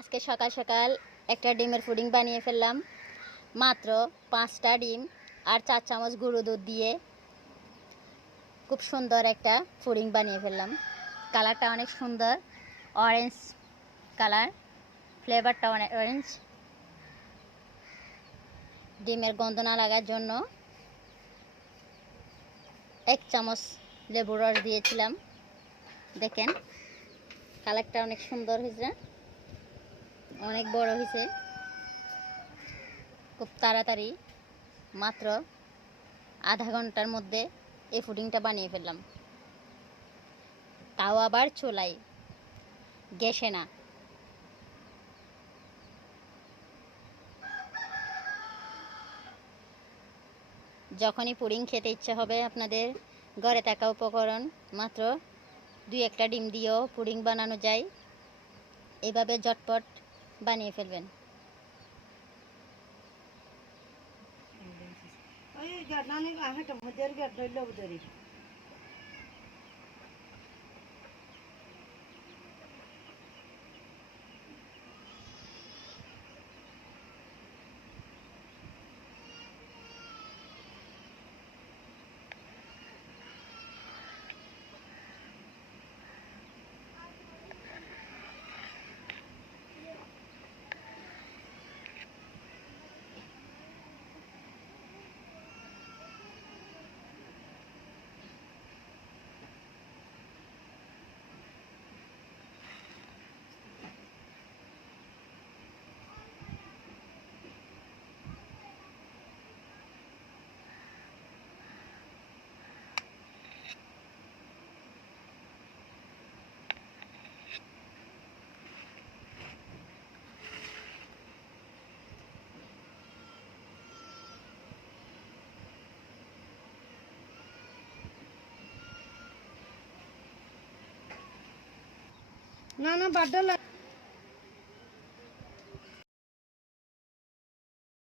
আজকে সকাল সকাল একটা ডিমের পুডিং বানিয়ে ফেললাম। মাত্র পাঁচটা ডিম আর চার চামচ গুঁড়ো দুধ দিয়ে খুব সুন্দর একটা পুডিং বানিয়ে ফেললাম। কালারটা অনেক সুন্দর অরেঞ্জ কালার ফ্লেভারটা অনেক অরেঞ্জ ডিমের গন্ধ না লাগার জন্য এক চামচ লেবুর রস দিয়েছিলাম। দেখেন, কালারটা অনেক সুন্দর হয়েছে। অনেক বড় হয়েছে খুব তাড়াতাড়ি, মাত্র আধা ঘণ্টার মধ্যে এই পুডিংটা বানিয়ে ফেললাম। তাও আবার চোলাই গ্যাসে না। যখনই পুডিং খেতে ইচ্ছে হবে আপনাদের, ঘরে থাকা উপকরণ মাত্র দুই একটা ডিম দিয়েও পুডিং বানানো যায়। এভাবে ঝটপট বানিয়ে ফেলবেন। ওই গাড় না না বাদ